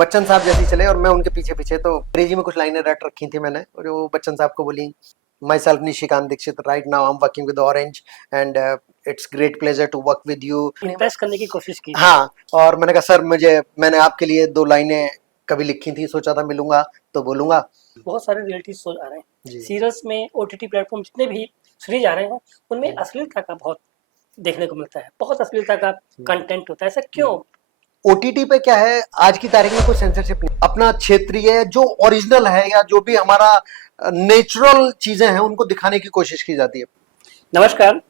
बच्चन साहब जैसी चले और मैं उनके पीछे पीछे। तो अंग्रेजी में कुछ लाइनें रट रखी थी मैंने, और वो बच्चन साहब को बोली, myself Nishikant Dikshit, right now I am working with Orange and it's great pleasure to work with you. Impress करने की कोशिश की। हाँ, और मैंने कहा सर मैंने आपके लिए 2 लाइनें कभी लिखी थी, सोचा था मिलूंगा तो बोलूंगा। बहुत सारे रियलिटी शो आ रहे जी। हैं, सीरियल्स में, ओटीटी प्लेटफॉर्म जितने भी सीरीज आ रहे हैं उनमें जी। अश्लीलता का बहुत देखने को मिलता है, बहुत अश्लीलता का कंटेंट होता है। ऐसा क्यों? ओटीटी पे क्या है, आज की तारीख में कोई सेंसरशिप नहीं, अपना क्षेत्रीय जो ओरिजिनल है या जो भी हमारा नेचुरल चीजें हैं उनको दिखाने की कोशिश की जाती है। नमस्कार,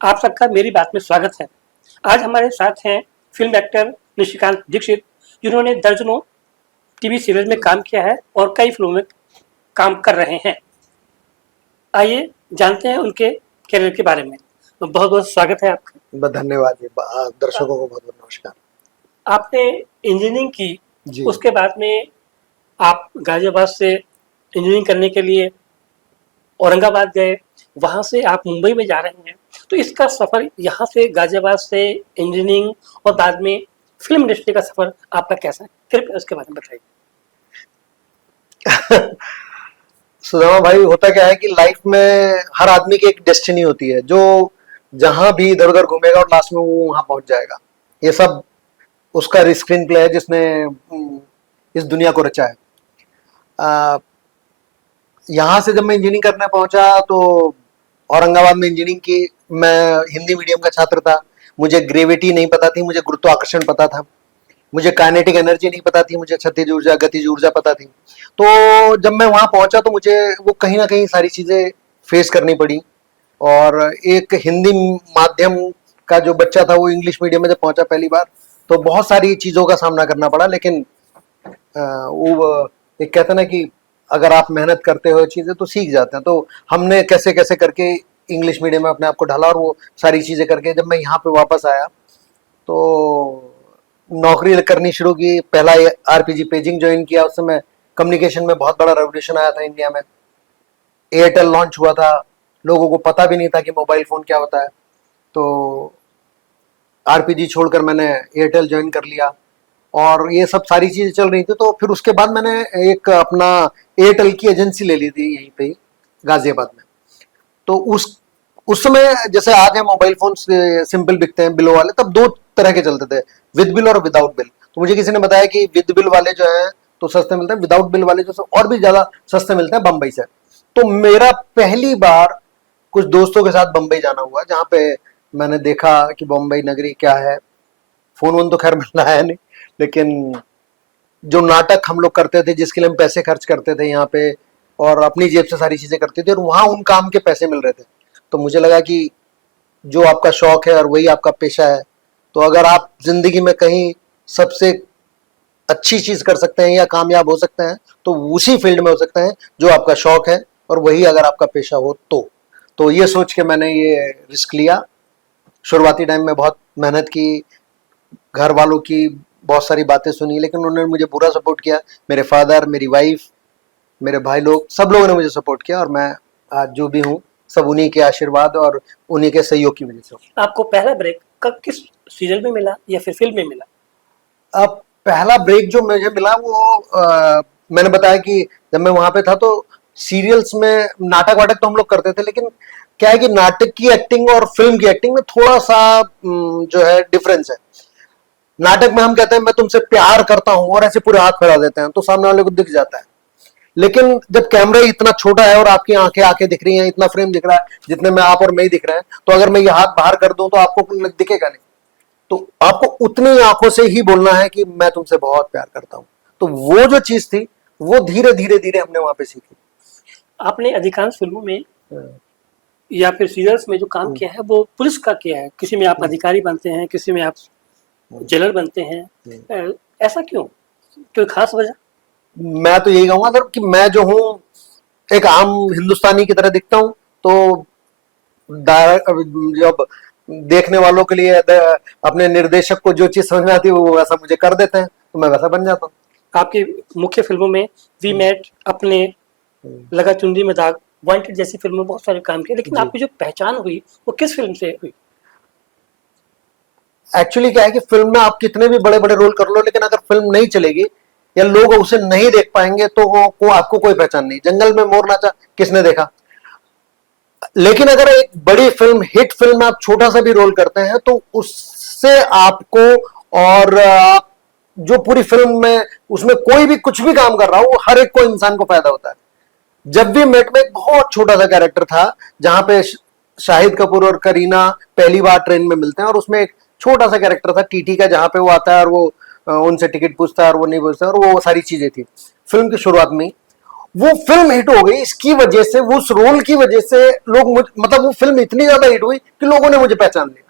आप सबका मेरी बात में स्वागत है। आज हमारे साथ हैं फिल्म एक्टर निशिकांत दीक्षित, जिन्होंने दर्जनों टीवी सीरियल में काम किया है और कई फिल्मों में काम कर रहे हैं। आइए जानते हैं उनके करियर के बारे में। बहुत बहुत स्वागत है आपका। धन्यवाद जी, दर्शकों को बहुत बहुत नमस्कार। आपने इंजीनियरिंग की, जी। उसके बाद में आप गाजियाबाद से इंजीनियरिंग करने के लिए औरंगाबाद गए, वहां से आप मुंबई में जा रहे हैं। तो इसका सफर यहाँ से गाजियाबाद से इंजीनियरिंग और बाद में फिल्म इंडस्ट्री का सफर आपका कैसा है, कृपया उसके बारे में बताइए। सुदामा भाई, होता क्या है कि लाइफ में हर आदमी की एक डेस्टिनी होती है, जो जहां भी इधर उधर घूमेगा और लास्ट में वो वहां पहुंच जाएगा। ये सब उसका स्क्रीन प्ले है जिसने इस दुनिया को रचा है। यहाँ से जब मैं इंजीनियरिंग करने पहुंचा तो औरंगाबाद में इंजीनियरिंग की, मैं हिंदी मीडियम का छात्र था। मुझे ग्रेविटी नहीं पता थी, मुझे गुरुत्वाकर्षण पता था, मुझे काइनेटिक एनर्जी नहीं पता थी, मुझे क्षैतिज ऊर्जा, गतिज ऊर्जा पता थी। तो जब मैं वहां पहुंचा तो मुझे वो कहीं ना कहीं सारी चीजें फेस करनी पड़ी। और एक हिंदी माध्यम का जो बच्चा था वो इंग्लिश मीडियम में जब पहुंचा पहली बार, तो बहुत सारी चीजों का सामना करना पड़ा। लेकिन वो एक कहते ना कि अगर आप मेहनत करते हो चीजें तो सीख जाते हैं। तो हमने कैसे कैसे करके इंग्लिश मीडियम में अपने आप को ढाला, और वो सारी चीजें करके जब मैं यहाँ पे वापस आया तो नौकरी करनी शुरू की। पहला आरपीजी पेजिंग ज्वाइन किया। उस समय कम्युनिकेशन में बहुत बड़ा रेवोल्यूशन आया था इंडिया में। एयरटेल लॉन्च हुआ था, लोगों को पता भी नहीं था कि मोबाइल फोन क्या होता है। तो आरपीजी छोड़कर मैंने एयरटेल ज्वाइन कर लिया, और ये सब सारी चीजें चल रही थी। तो फिर उसके बाद मैंने एक अपना एयरटेल की एजेंसी ले ली थी यहीं पे गाजियाबाद में। तो उस समय जैसे आज है मोबाइल फोन सिंपल बिकते हैं बिलों वाले, तब 2 तरह के चलते थे, विद बिल और विदाउट बिल। तो मुझे किसी ने बताया कि विद बिल वाले जो है तो सस्ते मिलते हैं, विदाउट बिल वाले जो और भी ज्यादा सस्ते मिलते हैं बम्बई से। तो मेरा पहली बार कुछ दोस्तों के साथ बम्बई जाना हुआ, जहाँ पे मैंने देखा कि बम्बई नगरी क्या है। फोन वोन तो खैर मिलना है नहीं, लेकिन जो नाटक हम लोग करते थे, जिसके लिए हम पैसे खर्च करते थे यहाँ पे, और अपनी जेब से सारी चीजें करते थे, और वहां उन काम के पैसे मिल रहे थे। तो मुझे लगा कि जो आपका शौक है और वही आपका पेशा है, तो अगर आप जिंदगी में कहीं सबसे अच्छी चीज कर सकते हैं या कामयाब हो सकते हैं तो उसी फील्ड में हो सकते हैं जो आपका शौक है, और वही अगर आपका पेशा हो तो ये सोच के मैंने ये रिस्क लिया। शुरुआती टाइम में बहुत मेहनत की, घर वालों की बहुत सारी बातें सुनी, लेकिन उन्होंने मुझे पूरा सपोर्ट किया। मेरे फादर, मेरी वाइफ, मेरे भाई लोग, सब लोगों ने मुझे सपोर्ट किया, और मैं आज जो भी हूँ सब उन्हीं के आशीर्वाद और उन्हीं के सहयोग की वजह से। आपको पहला ब्रेक कब, किस सीरियल में मिला या फिर फिल्म में मिला? अब पहला ब्रेक जो मुझे मिला वो मैंने बताया कि जब मैं वहां पे था तो सीरियल्स में नाटक वाटक तो हम लोग करते थे, लेकिन क्या है कि नाटक की एक्टिंग और फिल्म की एक्टिंग में थोड़ा सा जो है डिफरेंस है। नाटक में हम कहते हैं मैं तुमसे प्यार करता हूं, और ऐसे पूरे हाथ फैला देते हैं तो सामने वाले को दिख जाता है। लेकिन जब कैमरा इतना छोटा है और आपकी आंखें आंखें दिख रही हैं, इतना फ्रेम दिख रहा है जितने में आप और मैं ही दिख रहे हैं, तो अगर मैं ये हाथ बाहर कर दूं तो आपको दिखेगा नहीं। तो आपको उतनी आंखों से ही बोलना है कि मैं तुमसे बहुत प्यार करता हूं। तो वो जो चीज थी वो धीरे धीरे धीरे हमने वहां पे सीखी। आपने अधिकांश फिल्मों में या फिर सीरियल्स में जो काम किया है वो पुलिस का किया है। किसी में आप अधिकारी बनते हैं, किसी में आप जेलर बनते हैं। ऐसा क्यों, कोई खास वजह? मैं तो यही कहूंगा अगर कि मैं जो हूँ एक आम हिंदुस्तानी की तरह दिखता हूँ, तो जब देखने वालों के लिए अपने निर्देशक को जो चीज समझ में आती है वो वैसा मुझे कर देते हैं, तो मैं वैसा बन जाता हूँ। आपकी मुख्य फिल्मों में वी मेट, अपने, लगा चुनरी में दाग, वांटेड जैसी फिल्मों में बहुत सारे काम किए, लेकिन आपकी जो पहचान हुई वो किस फिल्म से हुई? एक्चुअली क्या है कि फिल्म में आप कितने भी बड़े बड़े रोल कर लो, लेकिन अगर फिल्म नहीं चलेगी या लोग उसे नहीं देख पाएंगे तो को आपको कोई पहचान नहीं। जंगल में मोर नाचा किसने देखा? लेकिन अगर एक बड़ी फिल्म, हिट फिल्म में आप छोटा सा भी रोल करते हैं तो उससे आपको, और जो पूरी फिल्म में उसमें कोई भी कुछ भी काम कर रहा हो, हर एक को इंसान को फायदा होता है। जब भी मेट में एक बहुत छोटा सा कैरेक्टर था जहां पे शाहिद कपूर और करीना पहली बार ट्रेन में मिलते हैं, और उसमें एक छोटा सा कैरेक्टर था टीटी का, जहां पे वो आता है और वो उनसे टिकट पूछता है और वो नहीं पूछता, और वो सारी चीजें थी फिल्म की शुरुआत में। वो फिल्म हिट हो गई इसकी वजह से, उस रोल की वजह से लोग मतलब वो फिल्म इतनी ज्यादा हिट हुई कि लोगों ने मुझे पहचान लिया।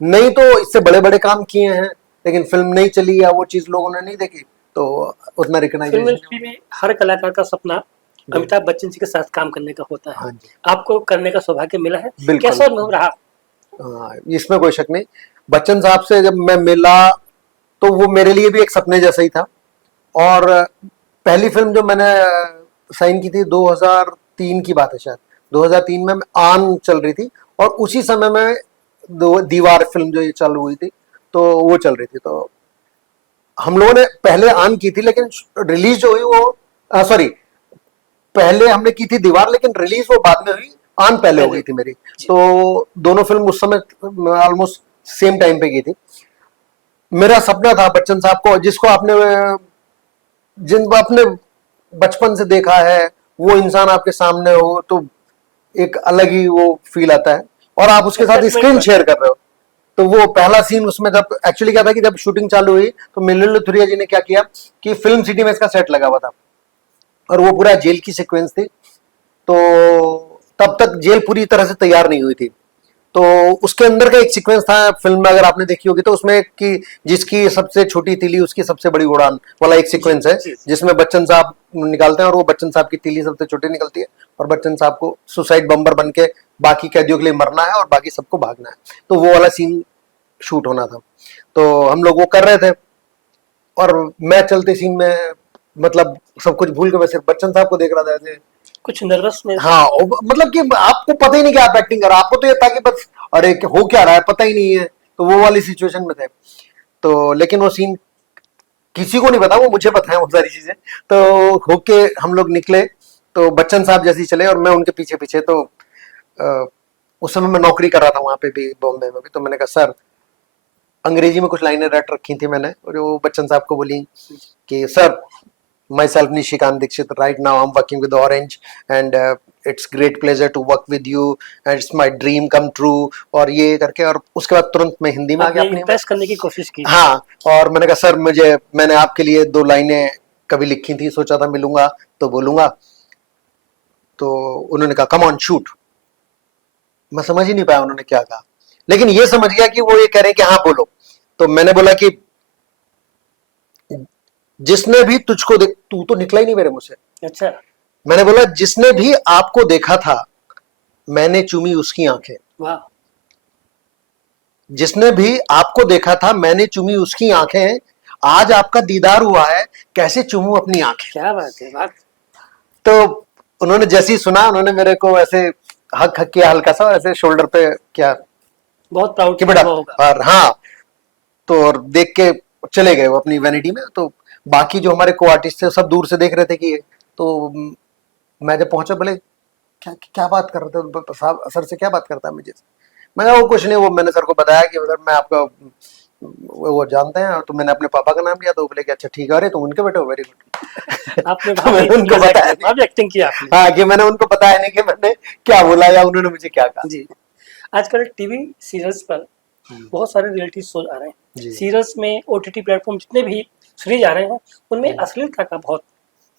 नहीं तो इससे बड़े बड़े काम किए हैं, लेकिन फिल्म नहीं चली या वो चीज लोगों ने नहीं देखी तो उतना फिल्म रिकॉग्नाइजेशन। इंडस्ट्री में हर कलाकार का सपना अमिताभ बच्चन जी के साथ काम करने का होता है। हाँ जी, आपको करने का सौभाग्य मिला है? बिल्कुल। कैसा अनुभव रहा? इसमें कोई शक नहीं। बच्चन साहब से जब मैं मिला तो वो मेरे लिए भी एक सपने जैसा ही था। और पहली फिल्म जो मैंने साइन की थी 2003 की बात है शायद, 2003 में आन चल रही थी, और उसी समय में दीवार फिल्म जो ये चालू हुई थी तो वो चल रही थी। तो हम लोगों ने पहले आन की थी, लेकिन रिलीज जो हुई वो सॉरी, पहले हमने की थी दीवार, लेकिन रिलीज वो बाद में हुई, आन पहले हो गई थी मेरी। तो दोनों फिल्म उस समय ऑलमोस्ट सेम टाइम पे की थी। मेरा सपना था बच्चन साहब को, जिसको आपने जिनको आपने बचपन से देखा है, वो इंसान आपके सामने हो तो एक अलग ही वो फील आता है, और आप उसके साथ स्क्रीन शेयर कर रहे हो। तो वो पहला सीन उसमें, जब एक्चुअली क्या था कि जब शूटिंग चालू हुई तो मिलिंद लुथुरिया जी ने क्या किया कि फिल्म सिटी में इसका सेट लगा हुआ था, और वो पूरा जेल की सीक्वेंस थी। तो तब तक जेल पूरी तरह से तैयार नहीं हुई थी, तो उसके अंदर का एक सीक्वेंस था फिल्म में, अगर आपने देखी होगी तो, उसमें कि जिसकी सबसे छोटी तीली उसकी सबसे बड़ी उड़ान वाला एक सीक्वेंस है, जिसमें बच्चन साहब निकालते हैं और वो बच्चन साहब की तीली सबसे छोटी निकलती है, और बच्चन साहब को सुसाइड बम्बर बन के बाकी कैदियों के लिए मरना है और बाकी सबको भागना है। तो वो वाला सीन शूट होना था, तो हम लोग वो कर रहे थे, और मैं चलते सीन में मतलब सब कुछ भूल के मैं सिर्फ बच्चन साहब को देख रहा था ऐसे। कुछ नर्वस में? हाँ, मतलब कि आपको पता ही नहीं कि आप एक्टिंग कर रहे हो, आपको तो ये था कि बस अरे हो क्या रहा है पता ही नहीं है, तो वो वाली सिचुएशन में थे। तो लेकिन वो सीन किसी को नहीं पता, वो मुझे पता है वो सारी चीजें। तो होके हम लोग निकले, तो बच्चन साहब जैसे ही चले और मैं उनके पीछे पीछे। तो उस समय मैं नौकरी कर रहा था वहां पे भी, बॉम्बे में भी। तो मैंने कहा सर, अंग्रेजी में कुछ लाइनें रट रखी थी मैंने, और वो बच्चन साहब को बोली कि sir, myself Nishikant Dixit, right now I'm working with Orange and it's great pleasure to work with you and it's my dream come true, और ये करके, और उसके बाद तुरंत मैं हिंदी में आ गया, अपनी इम्प्रेस करने की कोशिश की। हाँ, और मैंने कहा सर, मैंने आपके लिए 2 लाइनें कभी लिखी थी, सोचा था मिलूंगा तो बोलूंगा। तो उन्होंने कहा कम ऑन शूट। मैं समझ ही नहीं पाया उन्होंने क्या कहा, लेकिन ये समझ गया कि वो ये कह रहे हैं कि हाँ बोलो। तो मैंने बोला कि जिसने भी तुझको देख, तू तो निकला ही नहीं मेरे मुंह से। अच्छा। मैंने बोला जिसने भी आपको देखा था मैंने चूमी उसकी आंखें। वाह। जिसने भी आपको देखा था मैंने चूमी उसकी आंखें, आज आपका दीदार हुआ है कैसे चूमूं अपनी आंखें। क्या बात है, बात। तो उन्होंने जैसे ही सुना, उन्होंने मेरे को ऐसे हक किया हल्का सा, ऐसे शोल्डर पे क्या, बहुत प्राउड कि बेटा, होगा। और हाँ, तो और देख के चले गए वो अपनी वैनिटी में। तो बाकी जो हमारे को आर्टिस्ट थे सब दूर से देख रहे थे कि ये, तो मैं जब पहुंचा, बोले क्या क्या बात कर रहे थे साहब, सर से क्या बात करता है मुझे। मैं वो कुछ नहीं, वो मैंने सर को बताया कि सर मैं आपका वो जानते हैं, तो मैंने अपने पापा का नाम लिया, तो बोले कि अच्छा ठीक है, अरे तुम उनके बेटे हो, वेरी गुड। आपने तो मैंने उनको बताया नहीं, एक्टिंग किया आपने। हाँ, कि मैंने उनको बताया नहीं कि मैंने क्या बोला या उन्होंने मुझे क्या कहा। जी। आजकल टीवी सीरियल्स पर बहुत सारे रियलिटी शो आ रहे हैं, जी। सीरियल्स में ओटीटी प्लेटफॉर्म जितने भी सीरीज आ रहे हैं उनमें अश्लीलता का बहुत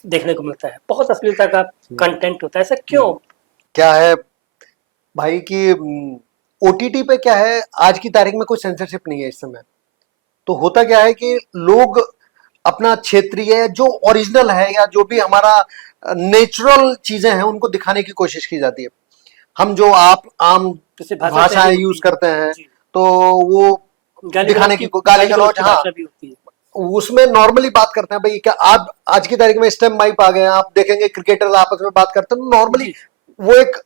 देखने को मिलता है, बहुत अश्लीलता का कंटेंट होता है, ऐसा क्यों? क्या है भाई कि ओटीटी पे क्या है, आज की तारीख में कोई सेंसरशिप नहीं है इस समय। तो होता क्या है कि लोग अपना क्षेत्रीय जो ओरिजिनल है या जो भी हमारा नेचुरल चीजें हैं उनको दिखाने की कोशिश की जाती है। हम जो आप आम भाषाएं यूज करते हैं तो वो दिखाने की, गाली गलौज, हाँ, उसमें नॉर्मली बात करते हैं। भाई क्या आज की तारीख में स्टेम माइप आ गए, आप देखेंगे क्रिकेटर आपस में बात करते हैं नॉर्मली, वो एक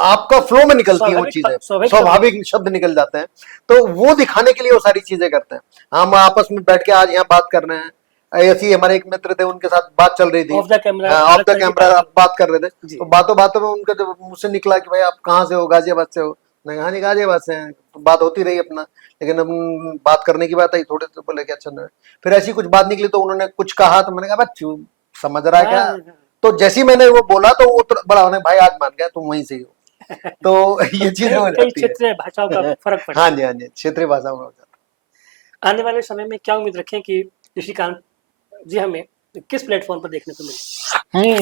आपका फ्लो में निकलती है वो चीजें, स्वाभाविक शब्द निकल जाते हैं। तो वो दिखाने के लिए वो सारी चीजें करते हैं। हम आपस में बैठ के आज यहाँ बात कर रहे हैं, ऐसे ही हमारे एक मित्र थे, उनके साथ बात चल रही थी, of the camera off the camera आप बात कर रहे थे, जी। तो बातों बातों में उनका जब मुझसे निकला कि भाई आप कहाँ से हो, गाजियाबाद से हो, मैं कहा, हाँ जी गाजियाबाद से हैं, तो बात होती रही अपना, लेकिन हम बात करने की बात आई थोड़े, तो बोले कि अच्छा नहीं। फिर ऐसी कुछ बात निकली तो उन्होंने कुछ कहा, तो मैंने कहा बच्चू समझ रहा है क्या, हाँ, तो जैसे ही मैंने वो बोला तो वो बड़ा होने, भाई आज मान गया तुम वहीं से ही हो, तो ये चीजें हो कई जाती क्षेत्रीय भाषाओं का है। फर्क पड़ता हाँ है। जी, हाँ जी, क्षेत्रीय भाषा में हो जाता आने वाले समय में क्या उम्मीद रखें कि निशिकांत जी हमें किस प्लेटफॉर्म पर देखने को मिले? है।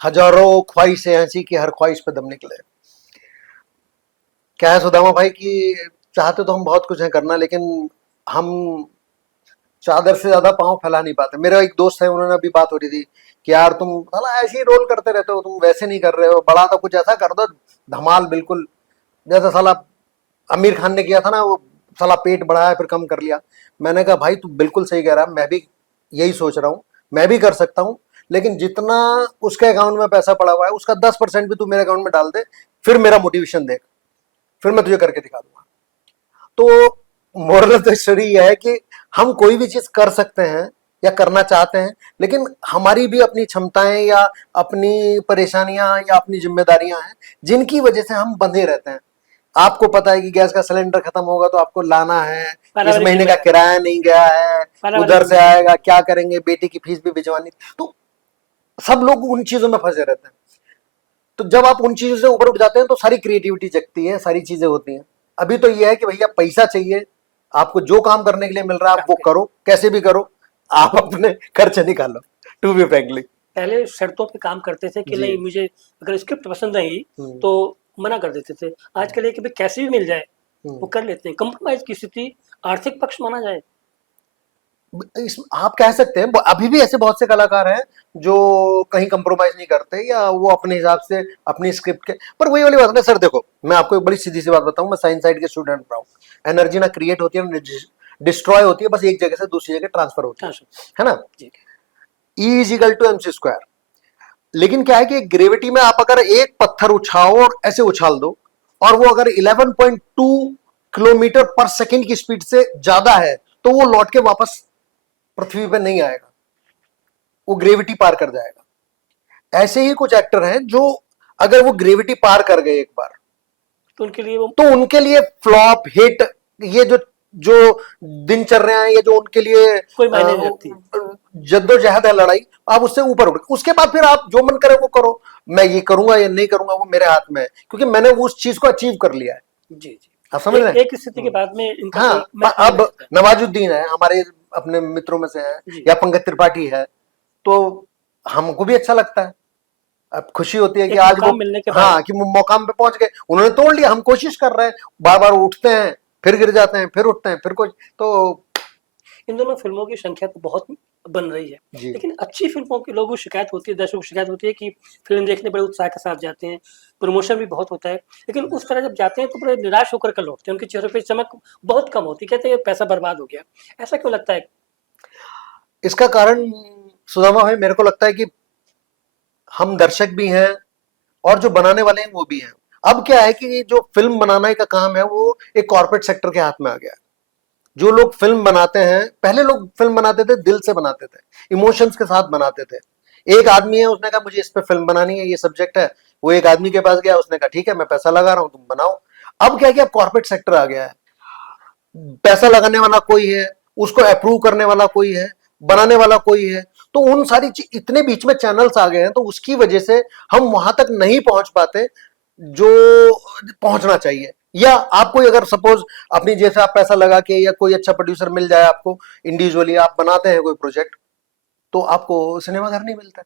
हजारों ख्वाहिशें ऐसी कि हर ख्वाहिश पे दम निकले। क्या है सुदामा भाई कि चाहते तो हम बहुत कुछ है करना, लेकिन हम चादर से ज्यादा पांव फैला नहीं पाते। मेरा एक दोस्त है, उन्होंने अभी बात हो रही थी कि यार तुम साला ऐसे ही रोल करते रहते हो, तुम वैसे नहीं कर रहे हो, बड़ा तो कुछ ऐसा कर दो धमाल, बिल्कुल जैसा साला आमिर खान ने किया था ना, वो साला पेट बढ़ाया फिर कम कर लिया। मैंने कहा भाई तू बिल्कुल सही कह रहा है, मैं भी यही सोच रहा हूँ, मैं भी कर सकता हूँ, लेकिन जितना उसके अकाउंट में पैसा पड़ा हुआ है उसका 10% भी तू मेरे अकाउंट में डाल दे, फिर मेरा मोटिवेशन देख, फिर मैं तुझे करके दिखा दूंगा। तो मोरल ऑफ द स्टोरी यह है कि हम कोई भी चीज कर सकते हैं या करना चाहते हैं, लेकिन हमारी भी अपनी क्षमताएं या अपनी परेशानियां या अपनी जिम्मेदारियां हैं जिनकी वजह से हम बंधे रहते हैं। आपको पता है कि गैस का सिलेंडर खत्म होगा तो आपको लाना है, इस पारिवारिक महीने का जिम्मेदारी, किराया नहीं गया है, पारिवारिक उधर से जिम्मेदारी। आएगा, क्या करेंगे, बेटी की फीस भी भिजवानी, तो सब लोग उन चीजों में फंसे रहते हैं। तो जब आप उन चीजों से ऊपर उठ जाते हैं तो सारी क्रिएटिविटी जगती है, सारी चीजें होती हैं। अभी तो यह है कि भैया पैसा चाहिए, आपको जो काम करने के लिए मिल रहा है आप वो काफी। करो, कैसे भी करो, आप अपने खर्चे निकालो, टू बी फ्रैंकली। पहले शर्तों पे काम करते थे कि जी। नहीं मुझे अगर स्क्रिप्ट पसंद आई हम्म, तो मना कर देते थे। आजकल ये कि भाई कैसे भी मिल जाए वो हम्म। कर लेते हैं। कंप्रोमाइज की स्थिति आर्थिक पक्ष माना जाए। आप कह सकते हैं, अभी भी ऐसे बहुत से कलाकार हैं जो कहीं कंप्रोमाइज नहीं करते, या वो अपने हिसाब से अपनी स्क्रिप्ट के, पर वही वाली बात है ना सर, देखो मैं आपको एक बड़ी सीधी सी बात बताऊं, मैं साइंस साइड के स्टूडेंट रहा हूँ, एनर्जी ना क्रिएट होती है ना डिस्ट्रॉय होती है, बस एक जगह से दूसरी जगह ट्रांसफर होती हाँ, है ना, जी। E is equal to MC square. लेकिन क्या है कि ग्रेविटी में आप अगर एक पत्थर उछाओ और ऐसे उछाल दो, और वो अगर 11.2 किलोमीटर पर सेकंड की स्पीड से ज्यादा है, तो वो लौट के वापस पृथ्वी पर नहीं आएगा, वो ग्रेविटी पार कर जाएगा। ऐसे ही कुछ एक्टर हैं जो अगर वो ग्रेविटी पार कर गए एक बार, तो उनके लिए वो तो उनके लिए फ्लॉप हिट, ये जो जो दिनचर्या है, ये जो उनके लिए कोई मायने नहीं रखती। जद्दोजहद है, लड़ाई, आप उससे ऊपर उठ, उसके बाद फिर आप जो मन करे वो करो, मैं ये करूंगा या नहीं करूंगा वो मेरे हाथ में है, क्योंकि मैंने उस चीज को अचीव कर लिया है। जी, जी। आप समझ रहे हैं? एक स्थिति के बाद में इनका हाँ, कोई महत्व नहीं अब रहता। नवाजुद्दीन है हमारे अपने मित्रों में से है, जी। या पंकज त्रिपाठी है, तो हमको भी अच्छा लगता है, अब खुशी होती है कि एक आज वो, मुकाम मिलने के बाद हाँ, कि वो मुकाम पे पहुंच गए, उन्होंने तोड़ लिया, हम कोशिश कर रहे हैं, बार बार उठते हैं, फिर गिर जाते हैं, फिर उठते हैं, फिर कुछ तो। इन दोनों फिल्मों की संख्या तो बहुत बन रही है, जी। लेकिन अच्छी फिल्मों की लोगों को शिकायत होती है, दर्शकों को शिकायत होती है कि फिल्म देखने बड़े उत्साह के साथ जाते हैं, प्रमोशन भी बहुत होता है, लेकिन उस तरह जब जाते हैं तो बड़े निराश होकर के लौटते हैं, उनके चेहरे पे चमक बहुत कम होती है, कहते हैं पैसा बर्बाद हो गया। ऐसा क्यों लगता है? इसका कारण सुदामा भाई मेरे को लगता है कि हम दर्शक भी हैं और जो बनाने वाले हैं वो भी हैं। अब क्या है कि जो फिल्म बनाने का काम है वो एक कॉर्पोरेट सेक्टर के हाथ में आ गया है। जो लोग फिल्म बनाते हैं, पहले लोग फिल्म बनाते थे दिल से बनाते थे, इमोशंस के साथ बनाते थे। एक आदमी है, उसने कहा मुझे इस पे फिल्म बनानी है, ये सब्जेक्ट है, वो एक आदमी के पास गया, उसने कहा ठीक है मैं पैसा लगा रहा हूं तुम बनाओ। अब क्या किया, कॉर्पोरेट सेक्टर आ गया है, पैसा लगाने वाला कोई है, उसको अप्रूव करने वाला कोई है, बनाने वाला कोई है, तो उन सारी इतने बीच में चैनल्स आ गए हैं, तो उसकी वजह से हम वहां तक नहीं पहुंच पाते जो पहुंचना चाहिए। या आप कोई अगर सपोज अपनी जैसे आप पैसा लगा के या कोई अच्छा प्रोड्यूसर मिल जाए आपको, इंडिविजुअली आप बनाते हैं कोई प्रोजेक्ट, तो आपको सिनेमा घर नहीं मिलता।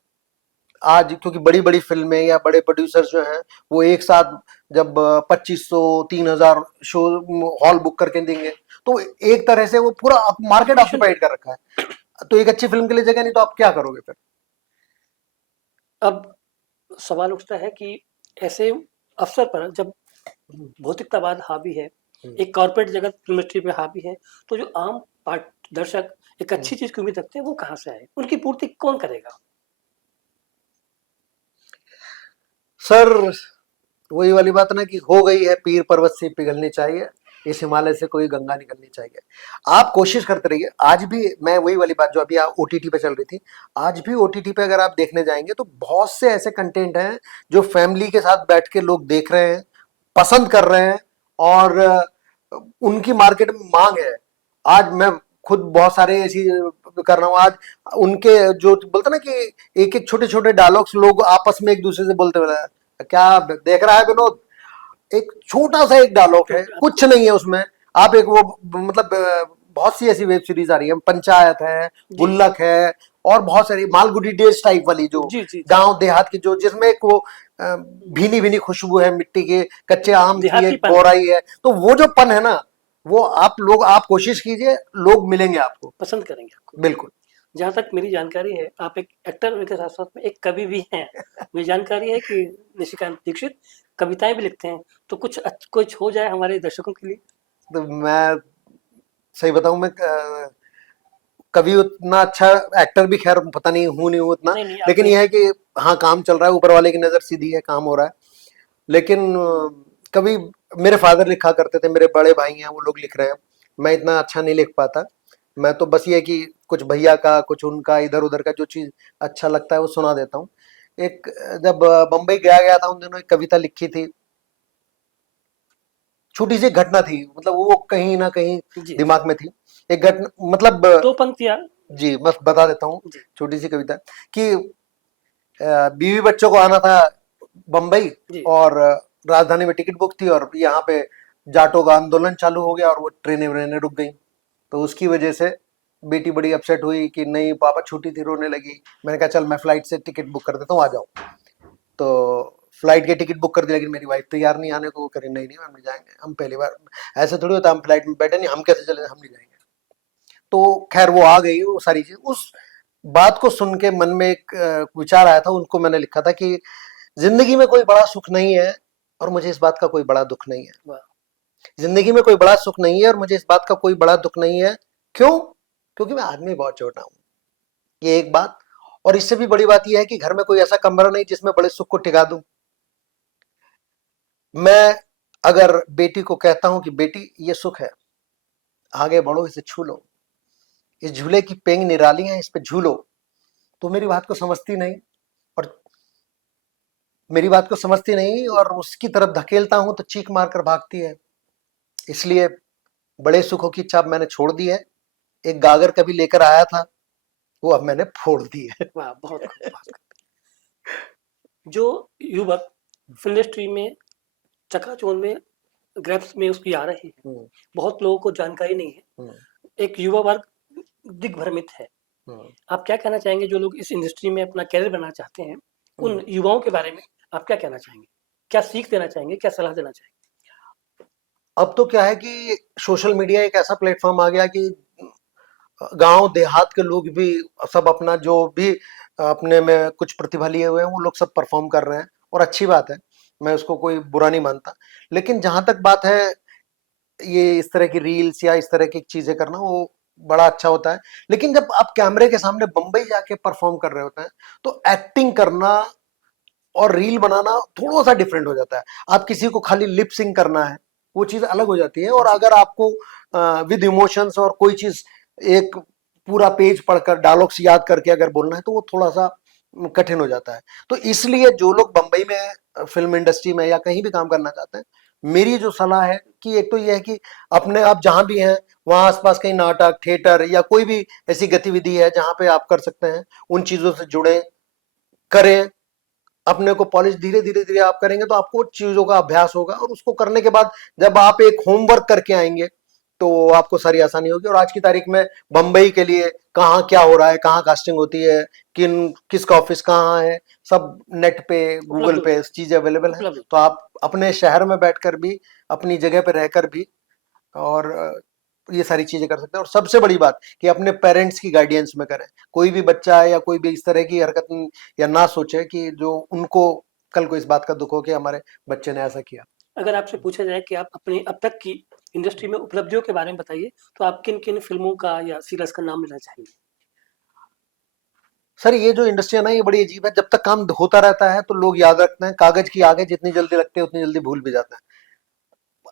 आज क्योंकि बड़ी बड़ी फिल्में या बड़े प्रोड्यूसर जो हैं वो एक साथ जब 2500 3000 शो हॉल बुक करके देंगे, तो एक तरह से वो पूरा मार्केट कंपटीशन ऑक्यूपाइड कर रखा है, तो एक अच्छी फिल्म के लिए जगह नहीं, तो आप क्या करोगे फिर? अब सवाल उठता है कि ऐसे अवसर पर जब भौतिकतावाद हावी है, एक कॉर्पोरेट जगत फिल्म इंडस्ट्री पे हावी है, तो जो आम पार्ट दर्शक एक अच्छी चीज की उम्मीद रखते हैं वो कहाँ से आए? उनकी पूर्ति कौन करेगा? सर वही वाली बात ना कि हो गई है पीर पर्वत से पिघलनी चाहिए, इस हिमालय से कोई गंगा निकलनी चाहिए। आप कोशिश करते रहिए। आज भी मैं वही वाली बात जो अभी ओटीटी पे चल रही थी, आज भी ओटीटी पे अगर आप देखने जाएंगे तो बहुत से ऐसे कंटेंट हैं जो फैमिली के साथ बैठ के लोग देख रहे हैं, पसंद कर रहे हैं, और उनकी मार्केट में मांग है। आज मैं खुद बहुत सारे ऐसी कर रहा हूँ। आज उनके जो बोलते ना कि एक एक छोटे छोटे डायलॉग्स लोग आपस में एक दूसरे से बोलते हुए, क्या देख रहा है विनोद, एक छोटा सा एक डायलॉग है, कुछ नहीं है उसमें। आप एक वो मतलब बहुत सी ऐसी वेब सीरीज आ रही है, पंचायत है, जी गुल्लक है, और बहुत सारी मालगुडी डेज टाइप वाली जो जी जी जी गांव देहात की, जो जिसमें एक वो भीनी भीनी खुशबू है मिट्टी के, कच्चे आम की एक देहातीपन बोराई है। तो वो जो पन है ना, वो आप कोशिश कीजिए, लोग मिलेंगे आपको। पसंद करेंगे आपको। बिल्कुल। जहाँ तक मेरी जानकारी है, आप एक एक्टर होने के साथ साथ में एक कवि भी हैं। मुझे जानकारी है कि निशिकांत दीक्षित कविताएं भी लिखते हैं, तो कुछ हो जाए हमारे दर्शकों के लिए। तो मैं सही बताऊं, मैं कभी उतना अच्छा एक्टर भी खैर पता नहीं हूं नहीं हूं उतना, नहीं नहीं लेकिन आपने यह है कि हाँ, काम चल रहा है, ऊपर वाले की नजर सीधी है, काम हो रहा है। लेकिन कभी मेरे फादर लिखा करते थे, मेरे बड़े भाई हैं वो लोग लिख रहे हैं, मैं इतना अच्छा नहीं लिख पाता। मैं तो बस ये कि कुछ भैया का, कुछ उनका इधर उधर का जो चीज अच्छा लगता है वो सुना देता हूँ। एक जब बम्बई गया गया था, उन दिनों एक कविता लिखी थी, छोटी सी घटना थी, मतलब वो कहीं ना कहीं जी जी दिमाग में थी। एक घटना मतलब दो पंक्तियां। जी बस बता देता हूँ, जी छोटी सी कविता कि बीवी बच्चों को आना था बम्बई, जी और राजधानी में टिकट बुक थी, और यहाँ पे जाटों का आंदोलन चालू हो गया और वो ट्रेनें व्रेनें रुक गई। तो उसकी वजह से बेटी बड़ी अपसेट हुई कि नहीं पापा, छुट्टी थी, रोने लगी। मैंने कहा चल मैं फ्लाइट से टिकट बुक कर देता हूँ, आ जाओ। तो फ्लाइट की टिकट बुक कर दी, लेकिन मेरी वाइफ तैयार नहीं आने को। वो करी नहीं नहीं हम नहीं जाएंगे, हम पहली बार, ऐसे थोड़ी होता, हम फ्लाइट में बैठे नहीं, हम कैसे चले, हम नहीं जाएंगे। तो खैर वो आ गई, वो सारी चीज, उस बात को सुन के मन में एक विचार आया था, उनको मैंने लिखा था कि जिंदगी में कोई बड़ा सुख नहीं है, और मुझे इस बात का कोई बड़ा दुख नहीं है। वाह जिंदगी में कोई बड़ा सुख नहीं है, और मुझे इस बात का कोई बड़ा दुख नहीं है। क्यों? क्योंकि मैं आदमी बहुत छोटा हूं, ये एक बात। और इससे भी बड़ी बात यह है कि घर में कोई ऐसा कमरा नहीं जिसमें बड़े सुख को टिका दूं। मैं अगर बेटी को कहता हूं कि बेटी ये सुख है, आगे बढ़ो, इसे छू लो, इस झूले की पेंग निराली है, इस पे झूलो, तो मेरी बात को समझती नहीं, और मेरी बात को समझती नहीं, और उसकी तरफ धकेलता हूं तो चीख मारकर भागती है। इसलिए बड़े सुखों की इच्छा अब मैंने छोड़ दी है। एक गागर कभी लेकर आया था, वो अब मैंने फोड़ दी है। वाह बहुत खूब बहुत खूब। जो युवक फिल्म इंडस्ट्री में चकाचौंध में ग्रैप्स में उसकी आ रही है, हम्म, बहुत लोगों को जानकारी नहीं है। हम्म, एक युवा वर्ग दिग्भ्रमित है। हम्म, आप क्या कहना चाहेंगे, जो लोग इस इंडस्ट्री में अपना करियर बनाना चाहते हैं, हम्म। उन युवाओं के बारे में आप क्या कहना चाहेंगे? क्या सीख देना चाहेंगे, क्या सलाह देना चाहेंगे? अब तो क्या है कि सोशल मीडिया एक ऐसा प्लेटफॉर्म आ गया कि गांव देहात के लोग भी सब अपना जो भी अपने में कुछ प्रतिभा लिए हुए हैं, वो लोग सब परफॉर्म कर रहे हैं, और अच्छी बात है, मैं उसको कोई बुरा नहीं मानता। लेकिन जहां तक बात है, ये इस तरह की रील्स या इस तरह की चीजें करना, वो बड़ा अच्छा होता है। लेकिन जब आप कैमरे के सामने बंबई जाके परफॉर्म कर रहे होते हैं, तो एक्टिंग करना और रील बनाना थोड़ा सा डिफरेंट हो जाता है। आप किसी को खाली लिप सिंक करना है, वो चीज अलग हो जाती है। और जी अगर आपको विद इमोशंस और कोई चीज एक पूरा पेज पढ़कर डायलॉग्स याद करके अगर बोलना है, तो वो थोड़ा सा कठिन हो जाता है। तो इसलिए जो लोग बंबई में फिल्म इंडस्ट्री में या कहीं भी काम करना चाहते हैं, मेरी जो सलाह है कि एक तो यह है कि अपने आप जहां भी हैं, वहां आसपास कहीं नाटक, थिएटर या कोई भी ऐसी गतिविधि है जहां पे आप कर सकते हैं, उन चीजों से जुड़े, करें। अपने को पॉलिश धीरे धीरे धीरे आप करेंगे तो आपको चीजों का अभ्यास होगा, और उसको करने के बाद जब आप एक होमवर्क करके आएंगे, तो आपको सारी आसानी होगी। और आज की तारीख में बंबई के लिए कहाँ क्या हो रहा है, कहाँ कास्टिंग होती है, किसका ऑफिस कहाँ है, सब नेट पे, उपलब्ध गूगल होता पे चीजें अवेलेबल है, है। उपलब्ध तो होता आप अपने शहर में बैठकर भी, अपनी जगह पे रहकर भी, और ये सारी चीजें कर सकते हैं। और सबसे बड़ी बात कि अपने पेरेंट्स की गाइडेंस में करें। कोई भी बच्चा है या कोई भी इस तरह की हरकत या ना सोचे कि जो उनको कल को इस बात का दुख हो कि हमारे बच्चे ने ऐसा किया। है। अगर आपसे पूछा जाए कि आप अपनी अब तक की इंडस्ट्री में उपलब्धियों के बारे में बताइए, तो आप किन-किन फ़िल्मों का या सीरीज़ का नाम लेना चाहेंगे? सर, ये जो इंडस्ट्री है ना, ये बड़ी अजीब है। जब तक काम होता रहता है तो लोग याद रखते हैं, कागज की आगे जितनी जल्दी लगते हैं उतनी जल्दी भूल भी जाते हैं।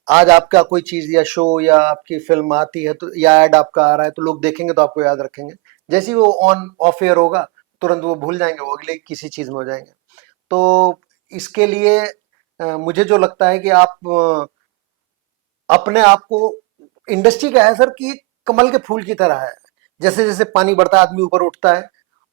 आज आपका कोई चीज या शो या आपकी फिल्म आती है तो या एड आपका आ रहा है तो लोग देखेंगे तो आपको याद रखेंगे, जैसे ही वो ऑन ऑफ एयर होगा तुरंत वो भूल जाएंगे, वो अगले किसी चीज में हो जाएंगे। तो इसके लिए मुझे जो लगता है कि आप अपने आप को, इंडस्ट्री का है सर कि कमल के फूल की तरह है, जैसे जैसे पानी बढ़ता है आदमी ऊपर उठता है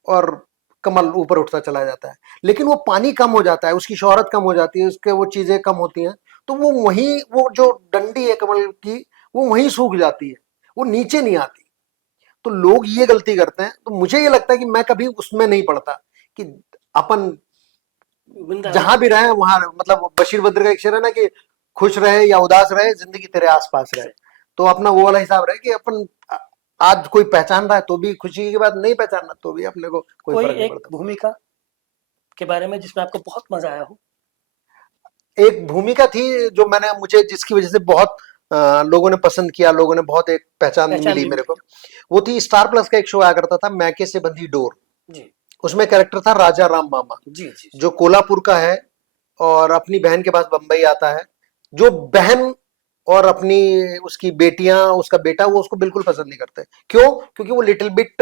और कमल ऊपर उठता चला जाता है, लेकिन वो पानी कम हो जाता है, उसकी शोहरत कम हो जाती है, उसके वो चीजें कम होती हैं, तो वो वहीं, वो जो डंडी है कमल की वो वहीं सूख जाती है, वो नीचे नहीं आती। तो लोग ये गलती करते हैं, तो मुझे ये लगता है कि मैं कभी उसमें नहीं पड़ता कि अपन वृंदावन जहां भी रहे वहां, मतलब बशीर बद्र का एक शेर है ना कि खुश रहे या उदास रहे जिंदगी तेरे आसपास रहे। तो अपना वो वाला हिसाब रहे कि अपन आज कोई पहचान रहा है तो भी खुशी की बात, नहीं पहचान रहा तो भी अपने को कोई कोई फर्क नहीं एक पड़ता। भूमिका के बारे में जिसमें आपको बहुत मजा आया हो? एक भूमिका थी जो मैंने, मुझे जिसकी वजह से बहुत लोगों ने पसंद किया, लोगों ने बहुत एक पहचान पहचान मिली भी मेरे को, मिली। वो थी स्टार प्लस का एक शो आया करता था, मैके से बंधी डोर। जी उसमें कैरेक्टर था राजा राम मामा, जी जी जी। जो कोल्हापुर का है और अपनी बहन के पास बंबई आता है। जो बहन और अपनी उसकी बेटियां, उसका बेटा, वो उसको बिल्कुल पसंद नहीं करते। क्यों? क्योंकि वो लिटिल बिट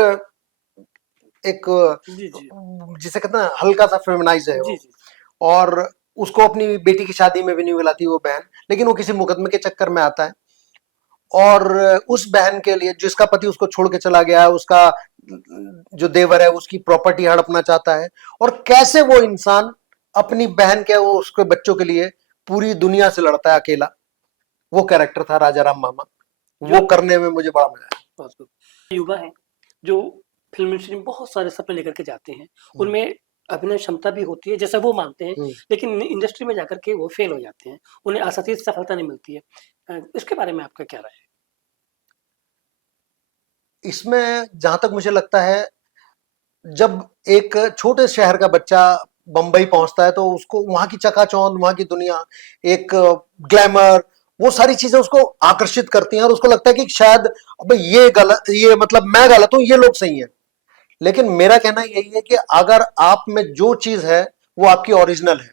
एक जी जी जिसे कहते हैं हल्का सा फेमिनाइज है जी वो, जी। और उसको अपनी बेटी की शादी में भी नहीं बुलाती वो बहन, लेकिन वो किसी मुकदमे के चक्कर में आता है और उस बहन के लिए, जिसका पति उसको छोड़ के चला गया है, उसका जो देवर है उसकी प्रॉपर्टी हड़पना चाहता है, और कैसे वो इंसान अपनी बहन के, वो उसके बच्चों के लिए पूरी दुनिया से लड़ता है अकेला। वो कैरेक्टर था राजा राम मामा, जो वो करने में मुझे बड़ा मजा आया। बहुत खूब। युवा हैं जो फिल्म इंडस्ट्री में बहुत सारे सपने लेकर के जाते हैं, उनमें अभिनय क्षमता भी होती है जैसा वो मानते हैं, लेकिन इंडस्ट्री में जाकर के वो फेल हो जाते हैं, उन्हें आशातीत सफलता नहीं मिलती है। इसके बारे में आपका क्या राय है? इसमें जहां तक मुझे लगता है, जब एक छोटे शहर का बच्चा बंबई पहुंचता है तो उसको वहां की चकाचौंध, वहां की दुनिया, एक ग्लैमर, वो सारी चीजें उसको आकर्षित करती हैं और उसको लगता है कि शायद अबे ये गलत, ये मतलब मैं गलत हूं, ये लोग सही हैं। लेकिन मेरा कहना यही है कि अगर आप में जो चीज है वो आपकी ओरिजिनल है,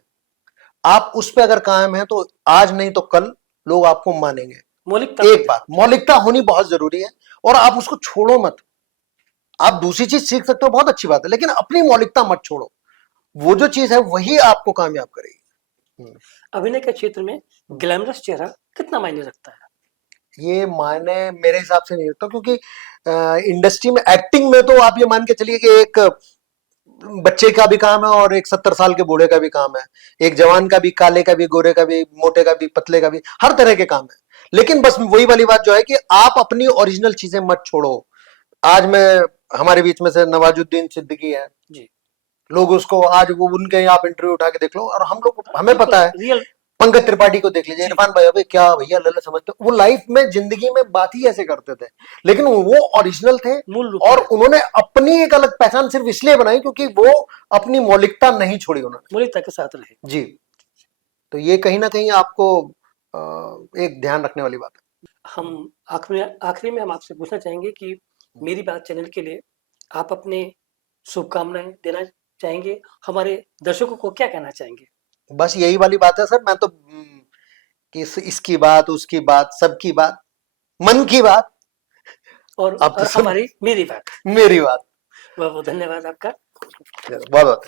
आप उस पर अगर कायम है तो आज नहीं तो कल लोग आपको मानेंगे। मौलिकता एक बात, मौलिकता होनी बहुत जरूरी है, और आप उसको छोड़ो मत। आप दूसरी चीज सीख सकते हो, बहुत अच्छी बात है, लेकिन अपनी मौलिकता मत छोड़ो। वो जो चीज है वही आपको कामयाब करेगी। अभिनय के क्षेत्र में ग्लैमरस चेहरा कितना मायने रखता है? ये मायने मेरे हिसाब से नहीं रखता, क्योंकि इंडस्ट्री में, एक्टिंग में तो आप ये मान के चलिए कि एक बच्चे का भी काम है और एक 70 साल के बूढ़े का भी काम है, एक जवान का भी, काले का भी, गोरे का भी, मोटे का भी, पतले का भी, हर तरह के काम है। लेकिन बस वही वाली बात जो है कि आप अपनी ओरिजिनल चीजें मत छोड़ो। आज मैं, हमारे बीच में से नवाजुद्दीन सिद्दीकी है, जी लोग उसको आज वो उनके आप इंटरव्यू उठा के देख लो, और हम लोग, हमें पता है। रियल। पंकज त्रिपाठी को देख लीजिए, जी इरफान भाई, अबे क्या भैया लल्ला समझते हो? वो लाइफ में, जिंदगी में बात ही ऐसे करते थे, लेकिन वो ओरिजिनल थे, मूल रूप और में उन्होंने अपनी एक अलग पहचान सिर्फ इसलिए बनाई क्योंकि वो अपनी मौलिकता नहीं छोड़ी उन्होंने। मौलिकता के साथ रहे। जी। तो ये कहीं ना कहीं आपको एक ध्यान रखने वाली बात है। हम आखिरी में हम आपसे पूछना चाहेंगे कि मेरी बात चैनल के लिए आप अपने शुभकामनाएं देना चाहेंगे, हमारे दर्शकों को क्या कहना चाहेंगे? बस यही वाली बात है सर, मैं तो कि इसकी बात, उसकी बात, सबकी बात, मन की बात, और आप तो सब हमारी मेरी बात। मेरी बात। बहुत बहुत धन्यवाद आपका। बहुत बहुत